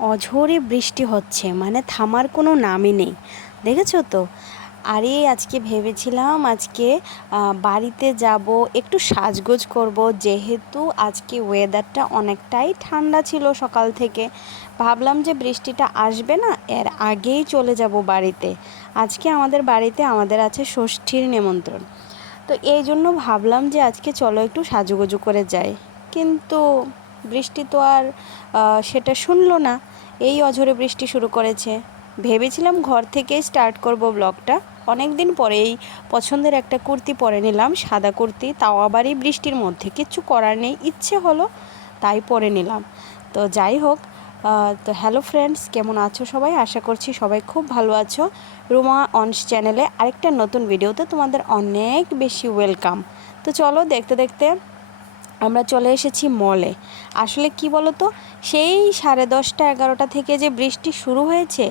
অঝোরে বৃষ্টি হচ্ছে মানে থামার কোনো নামই নেই। দেখেছ তো? আরে, আজকে ভেবেছিলাম আজকে বাড়িতে যাব, একটু সাজগোজ করব, যেহেতু আজকে ওয়েদারটা অনেকটাই ঠান্ডা ছিল সকাল থেকে। ভাবলাম যে বৃষ্টিটা আসবে না, এর আগেই চলে যাব বাড়িতে। আজকে আমাদের বাড়িতে, আমাদের আছে ষষ্ঠীর নিমন্ত্রণ। তো এই জন্য ভাবলাম যে আজকে চলো একটু সাজুগুজু করে যাই। কিন্তু বৃষ্টি তো আর সেটা শুনলো না। এই অঝরে বৃষ্টি শুরু করেছে। ভেবেছিলাম ঘর থেকেই স্টার্ট করব ব্লগটা অনেক দিন পরেই পছন্দের একটা কুর্তি পরে নিলাম, সাদা কুর্তি, তাও আবার এই বৃষ্টির মধ্যে। কিচ্ছু করার নেই, ইচ্ছে হলো, তাই পরে নিলাম। তো যাই হোক তো হ্যালো ফ্রেন্ডস কেমন আছো সবাই? আশা করছি সবাই খুব ভালো আছো। রুমা অনস চ্যানেলে আরেকটা নতুন ভিডিওতে তোমাদের অনেক বেশি ওয়েলকাম তো চলো দেখতে দেখতে আমরা চলে এসেছি মলে আসলে কি বলো তো সেই সাড়ে দশটা এগারোটা থেকে যে বৃষ্টি শুরু হয়েছে,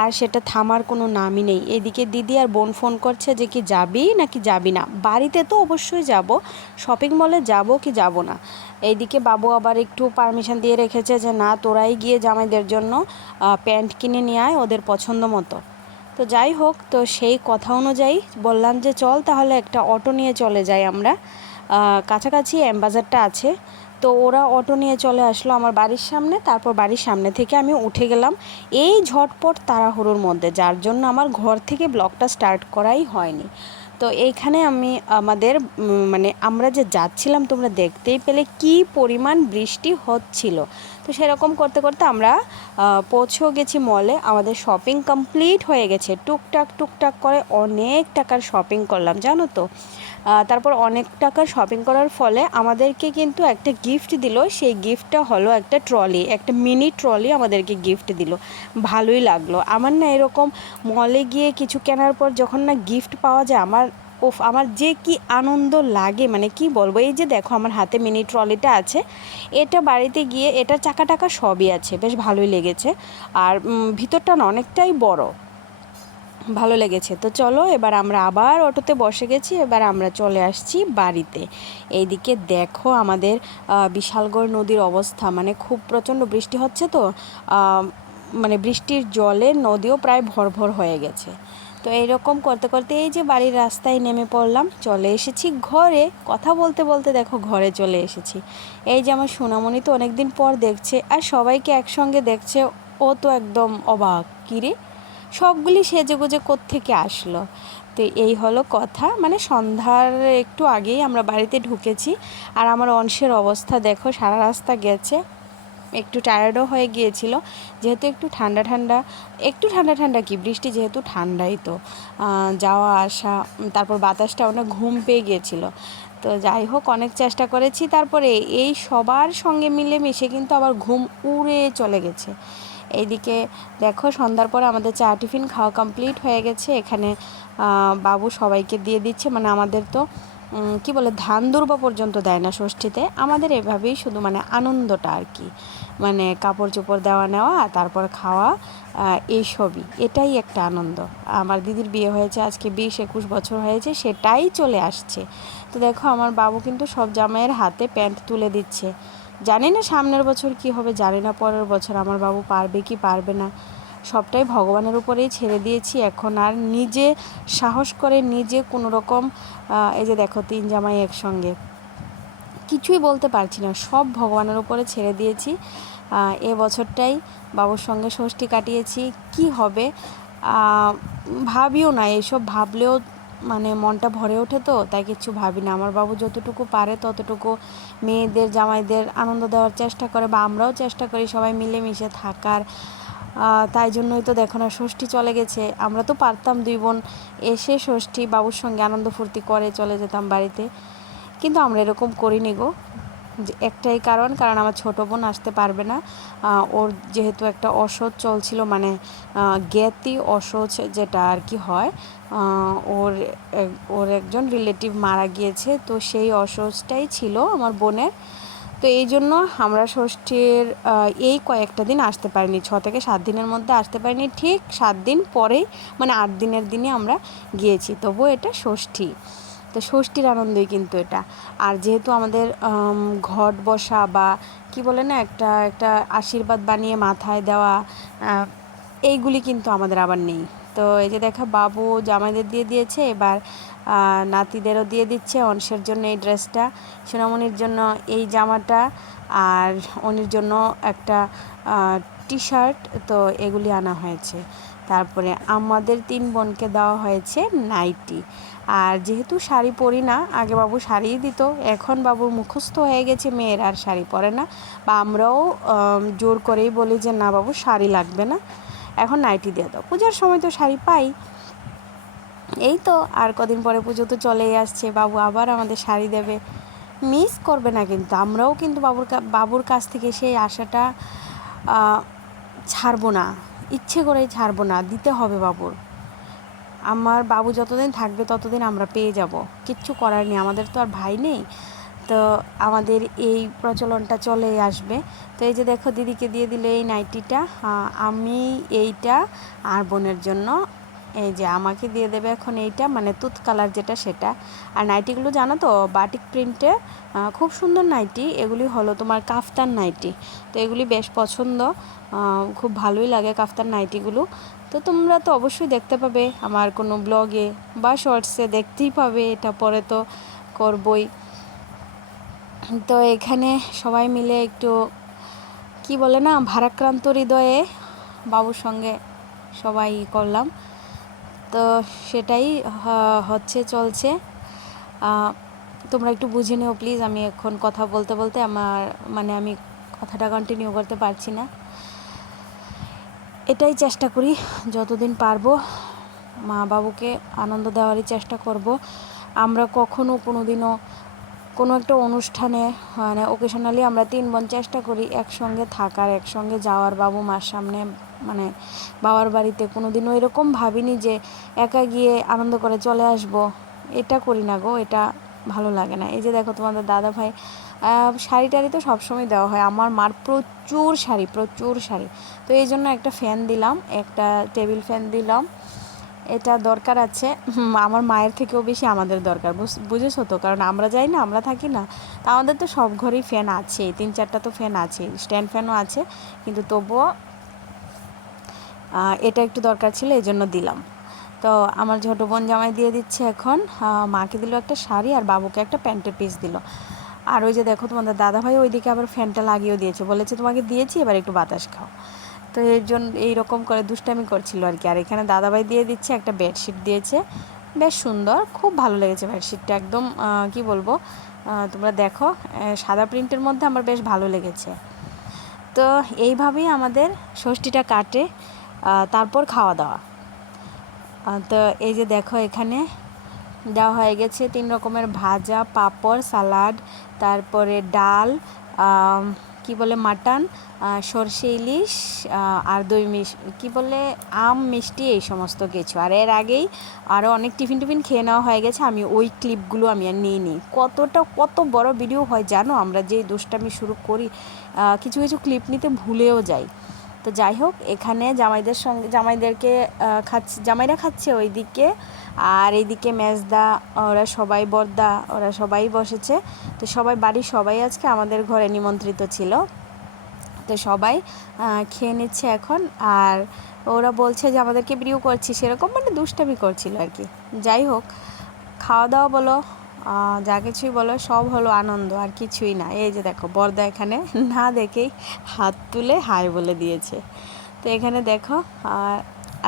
আর সেটা থামার কোনো নামই নেই। এদিকে দিদি আর বোন ফোন করছে যে কি যাবি নাকি যাবি না? বাড়িতে তো অবশ্যই যাব শপিং মলে যাব কি যাব না? এইদিকে বাবু আবার একটু পারমিশন দিয়ে রেখেছে যে, না, তোরাই গিয়ে জামাইদের জন্য প্যান্ট কিনে নিয়ে আয়, ওদের পছন্দ মতো। তো যাই হোক, তো সেই কথা অনুযায়ী বললাম যে, চল তাহলে একটা অটো নিয়ে চলে যাই আমরা। কাছাকাছি অ্যাম্বাজারটা আছে। তো ওরা অটো নিয়ে চলে আসলো আমার বাড়ির সামনে। তারপর বাড়ির সামনে থেকে আমি উঠে গেলাম এই ঝটপট তাড়াহুড়োর মধ্যে, যার জন্য আমার ঘর থেকে ব্লকটা স্টার্ট করাই হয়নি। তো এইখানে আমি আমাদের মানে আমরা যে যাচ্ছিলাম, তোমরা দেখতেই পেলে কি পরিমাণ বৃষ্টি হচ্ছিল। তো সেরকম করতে করতে আমরা পৌঁছেও গেছি মলে আমাদের শপিং কমপ্লিট হয়ে গেছে। টুকটাক টুকটাক করে অনেক টাকার শপিং করলাম, জানো তো? তারপর অনেক টাকার শপিং করার ফলে আমাদেরকে কিন্তু একটা গিফট দিল। সেই গিফটটা হলো একটা ট্রলি একটা মিনি ট্রলি আমাদেরকে গিফট দিল। ভালোই লাগল। আমার না এরকম মলে গিয়ে কিছু কেনার পর যখন না গিফট পাওয়া যায়, আমার ওফ আমার যে কি আনন্দ লাগে মানে কি বলব, এই যে দেখো আমার হাতে মিনি ট্রলিটা আছে, এটা বাড়িতে গিয়ে এটার চাকা টাকা সবই আছে, বেশ ভালোই লেগেছে। আর ভিতরটা না অনেকটাই বড়, ভালো লেগেছে। তো চলো, এবার আমরা আবার অটোতে বসে গেছি, এবার আমরা চলে আসছি বাড়িতে। এইদিকে দেখো আমাদের বিশালগড় নদীর অবস্থা মানে খুব প্রচণ্ড বৃষ্টি হচ্ছে তো মানে বৃষ্টির জলে নদীও প্রায় ভর ভর হয়ে গেছে। তো এইরকম করতে করতে এই যে বাড়ির রাস্তায় নেমে পড়লাম, চলে এসেছি ঘরে। কথা বলতে বলতে দেখো ঘরে চলে এসেছি। এই যে আমার সোনামণি তো অনেকদিন পর দেখছে আর সবাইকে একসঙ্গে দেখছে, ও তো একদম অবাক। কিরে সবগুলি সেজেগুজে কোত্থেকে আসলো? তো এই হলো কথা। মানে সন্ধ্যার একটু আগেই আমরা বাড়িতে ঢুকেছি আর আমার অংশের অবস্থা দেখো, সারা রাস্তা গেছে। একটু টায়ার্ডও হয়ে গিয়েছিল। যেহেতু একটু ঠান্ডা ঠান্ডা, একটু ঠান্ডা ঠান্ডা কি, বৃষ্টি যেহেতু ঠান্ডাই তো যাওয়া, আসা তারপর বাতাসটা অনেক ঘুম পেয়ে গিয়েছিল। তো যাই হোক, অনেক চেষ্টা করেছি। তারপরে এই সবার সঙ্গে মিলে মিশে কিন্তু আবার ঘুম উড়ে চলে গেছে। এইদিকে দেখো, সন্ধ্যার পরে আমাদের চা টিফিন খাওয়া কমপ্লিট হয়ে গেছে। এখানে বাবু সবাইকে দিয়ে দিচ্ছে। মানে আমাদের তো কি বলে, ধান দুর্বা পর্যন্ত দেয় না ষষ্ঠীতে। আমাদের এভাবেই শুধু মানে আনন্দটা আর কি। মানে কাপড় চোপড় দেওয়া নেওয়া, তারপর খাওয়া এইসবই। এটাই একটা আনন্দ। আমার দিদির বিয়ে হয়েছে, আজকে বিশ একুশ বছর হয়েছে, সেটাই চলে আসছে। তো দেখো, আমার বাবু কিন্তু সব জামাইয়ের হাতে প্যান্ট তুলে দিচ্ছে। জানি না সামনের বছর কি হবে, জানি না পরের বছর। আমার বাবু পারবে কি পারবে না। সবটাই ভগবানের উপরেই ছেড়ে দিয়েছি। এখন আর নিজে সাহস করে নিজে কোনো রকম এই যে দেখো, তিন জামাই একসঙ্গে। কিছুই বলতে পারছি না। সব ভগবানের উপরে ছেড়ে দিয়েছি। এ বছরটাই বাবুর সঙ্গে ষষ্ঠী কাটিয়েছি। কি হবে? ভাবিও না, এসব ভাবলেও মানে মনটা ভরে ওঠে তো, তাই কিছু ভাবি না। আমার বাবু যতটুকু পারে ততটুকু মেয়েদের, জামাইদের আনন্দ দেওয়ার চেষ্টা করে বা আমরাও চেষ্টা করি সবাই মিলেমিশে থাকার। তাই জন্যই তো দেখো না, ষষ্ঠী চলে গেছে। আমরা তো পারতাম দুই বোন এসে ষষ্ঠী বাবুর সঙ্গে আনন্দ ফুর্তি করে চলে যেতাম বাড়িতে। কিন্তু আমরা এরকম করিনি গো। যে একটাই কারণ কারণ আমার ছোটো বোন আসতে পারবে না। ওর যেহেতু একটা অসহ্য চলছিল মানে জ্ঞাতি অসহ্য যেটা আর কি হয় ওর ওর একজন রিলেটিভ মারা গিয়েছে, তো সেই অসহ্যটাই ছিল আমার বোনের। তো এই জন্য আমরা ষষ্ঠীর এই কয়েকটা দিন আসতে পারিনি। ছ থেকে সাত দিনের মধ্যে আসতে পারিনি। ঠিক সাত দিন পরেই মানে আট দিনের দিনে আমরা গিয়েছি। তবু এটা ষষ্ঠী। তো ষষ্ঠীর আনন্দই কিন্তু এটা। আর যেহেতু আমাদের ঘট বসা বা কি বলে না, একটা একটা আশীর্বাদ বানিয়ে মাথায় দেওয়া এইগুলি কিন্তু আমাদের আবার নেই। তো এই যে দেখা, বাবু জামাইদের দিয়ে দিয়েছে, এবার নাতিদেরও দিয়ে দিচ্ছে, অংশের জন্য এই ড্রেসটা, সোনামণির জন্য এই জামাটা, আর অনির জন্য একটা টি শার্ট তো এগুলি আনা হয়েছে। তারপরে আমাদের তিন বোনকে দেওয়া হয়েছে নাইটি। আর যেহেতু শাড়ি পরি না, আগে বাবু শাড়িই দিত। এখন বাবুর মুখস্থ হয়ে গেছে, মেয়ের আর শাড়ি পরে না। বা আমরাও জোর করেই বলি যে, না বাবু, শাড়ি লাগবে না। এখন নাইটি দিয়ে দাও। পূজার সময় তো শাড়ি পাই। এই তো, আর কদিন পরে পুজো তো চলেই আসছে। বাবু আবার আমাদের শাড়ি দেবে। মিস করবে না কিন্তু, আমরাও কিন্তু বাবুর বাবুর কাছ থেকে সেই আশাটা ছাড়বো না। ইচ্ছে করে ছাড়বো না, দিতে হবে বাবুর। আমার বাবু যতদিন থাকবে ততদিন আমরা পেয়ে যাব। কিচ্ছু করার নেই, আমাদের তো আর ভাই নেই। তো আমাদের এই প্রচলনটা চলে আসবে। তো এই যে দেখো দিদিকে দিয়ে দিলে এই নাইটিটা আমি এইটা আর বোনের জন্য এই যে আমাকে দিয়ে দেবে এখন এইটা মানে তুত কালার যেটা সেটা। আর নাইটিগুলো জানো তো বাটিক প্রিন্টে খুব সুন্দর নাইটি। এগুলি হলো তোমার কাফতান নাইটি। তো এগুলি বেশ পছন্দ। খুব ভালোই লাগে কাফতান নাইটিগুলো তো তোমরা তো অবশ্যই দেখতে পাবে আমার কোনো ব্লগে বা শর্টসে দেখতেই পাবে এটা পরে তো করবই। তো এখানে সবাই মিলে একটু, কি বলে না, ভারাক্রান্ত হৃদয়ে বাবুর সঙ্গে সবাই করলাম। তো সেটাই হচ্ছে, চলছে। তোমরা একটু বুঝে নিও প্লিজ, আমি এখন কথা বলতে বলতে আমার মানে আমি কথাটা কন্টিনিউ করতে পারছি না। এটাই চেষ্টা করি, যতদিন পারব, মা বাবুকে আনন্দ দেওয়ারই চেষ্টা করব। আমরা কখনো কোনো দিনও কোনো একটা অনুষ্ঠানে মানে ওকেশনালি আমরা তিন বোন চেষ্টা করি একসঙ্গে থাকার, একসঙ্গে যাওয়ার বাবু মার সামনে মানে বাবার বাড়িতে কোনো দিনও এরকম ভাবিনি যে একা গিয়ে আনন্দ করে চলে আসব। এটা করি না গো, এটা ভালো লাগে না। এই যে দেখো তোমাদের দাদা ভাই শাড়ি টাড়ি তো সবসময় দেওয়া হয়। আমার মার প্রচুর শাড়ি প্রচুর শাড়ি। তো এই জন্য একটা ফ্যান দিলাম, একটা টেবিল ফ্যান দিলাম। এটা দরকার আছে। আমার মায়ের থেকেও বেশি আমাদের দরকার, বুঝ- বুঝেছ তো? কারণ আমরা যাই না, আমরা থাকি না। তা আমাদের তো সব ঘরেই ফ্যান আছে তিন চারটা তো ফ্যান আছে স্ট্যান্ড ফ্যানও আছে। কিন্তু তবুও এটা একটু দরকার ছিল এই জন্য দিলাম। তো আমার ছোট বোন জামাই দিয়ে দিচ্ছে এখন। মাকে দিল একটা শাড়ি আর বাবুকে একটা প্যান্টের পিস দিল। আর ওই যে দেখো তোমাদের দাদা ভাই ওইদিকে আবার ফ্যানটা লাগিয়েও দিয়েছে। বলেছে তোমাকে দিয়েছি, এবার একটু বাতাস খাও। তো এর জন্য এইরকম করে দুষ্টামি করছিল আর কি। আর এখানে দাদাভাই দিয়ে দিচ্ছে একটা বেডশিট দিয়েছে। বেশ সুন্দর, খুব ভালো লেগেছে বেডশিটটা একদম কি বলব তোমরা দেখো সাদা প্রিন্টের মধ্যে আমার বেশ ভালো লেগেছে। তো এইভাবেই আমাদের ষষ্ঠীটা কাটে। তারপর খাওয়া দাওয়া তো এই যে দেখো এখানে দেওয়া হয়ে গেছে তিন রকমের ভাজা পাঁপড় সালাড তারপরে ডাল আম, কি বলে মাটন সর্ষে ইলিশ আর দই মিশ কি বলে আম মিষ্টি এই সমস্ত কিছু। আর এর আগেই আরও অনেক টিফিন টিফিন খেয়ে নেওয়া হয়ে গেছে আমি ওই ক্লিপগুলো আমি আর নিই নি কতটা কত বড় ভিডিও হয় জানো? আমরা যেই দোষটা দুষ্টামি শুরু করি কিছু কিছু ক্লিপ নিতে ভুলেও যাই। তো যাই হোক, এখানে জামাইদের সঙ্গে, জামাইদেরকে খাচ্ছে, জামাইরা খাচ্ছে ওইদিকে। আর এইদিকে মেজদা, ওরা সবাই বর্দা, ওরা সবাই বসেছে। তো সবাই, বাড়ির সবাই আজকে আমাদের ঘরে নিমন্ত্রিত ছিল। তো সবাই খেয়ে নিচ্ছে এখন। আর ওরা বলছে যে, আমাদেরকে প্রিয় করছি সেরকম মানে দুষ্টামি করছিল আর কি। যাই হোক, খাওয়া দাওয়া বলো যা কিছুই বলো, সব হলো আনন্দ, আর কিছুই না। এই যে দেখো, বর্দা এখানে না দেখেই হাত তুলে হাই বলে দিয়েছে। তো এখানে দেখো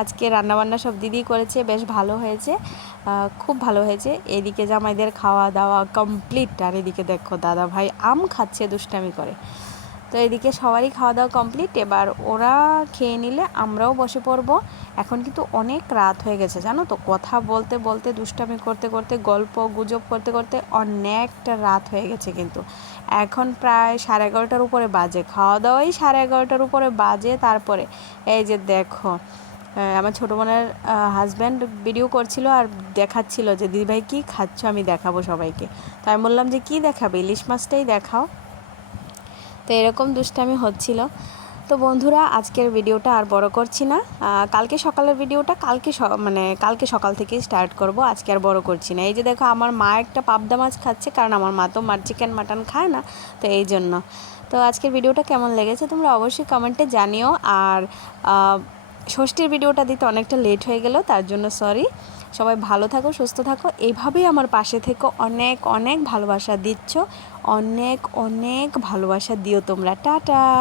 আজকে রান্নাবান্না সব দিদি করেছে, বেশ ভালো হয়েছে খুব ভালো হয়েছে। এদিকে জামাইদের খাওয়া দাওয়া কমপ্লিট আর এদিকে দেখো দাদা ভাই আম খাচ্ছে দুষ্টামি করে। তো এদিকে সবারই খাওয়া দাওয়া কমপ্লিট এবার ওরা খেয়ে নিলে আমরাও বসে পড়ব। এখন কিন্তু অনেক রাত হয়ে গেছে, জানো তো? কথা বলতে বলতে, দুষ্টামি করতে করতে, গল্প গুজব করতে করতে অনেকটা রাত হয়ে গেছে কিন্তু। এখন প্রায় সাড়ে এগারোটার উপরে বাজে। খাওয়া দাওয়াই সাড়ে এগারোটার উপরে বাজে। তারপরে এই যে দেখো আমার ছোটো বোনের হাজব্যান্ড ভিডিও করছিল আর দেখাচ্ছিল যে, দিদিভাই, কী খাচ্ছ? আমি দেখাবো সবাইকে। তো আমি বললাম যে, কী দেখাবে? ইলিশ মাছটাই দেখাও। তো এরকম দুষ্টামি হচ্ছিল। তো বন্ধুরা, আজকের ভিডিওটা আর বড় করছি না। কালকে সকালের ভিডিওটা কালকে মানে কালকে সকাল থেকেই স্টার্ট করব, আজকে আর বড় করছি না। এই যে দেখো, আমার মা একটা পাবদা মাছ খাচ্ছে, কারণ আমার মা তো মার চিকেন মাটন খায় না, তো এই জন্য। তো আজকের ভিডিওটা কেমন লেগেছে তোমরা অবশ্যই কমেন্টে জানিও। আর ষষ্ঠীর ভিডিওটা দিতে অনেকটা লেট হয়ে গেল, তার জন্য সরি সবাই ভালো থাকো, সুস্থ থাকো। এইভাবেই আমার পাশে থেকে। অনেক অনেক ভালোবাসা দিচ্ছ। অনেক অনেক ভালোবাসা দিও তোমরা। টাটা!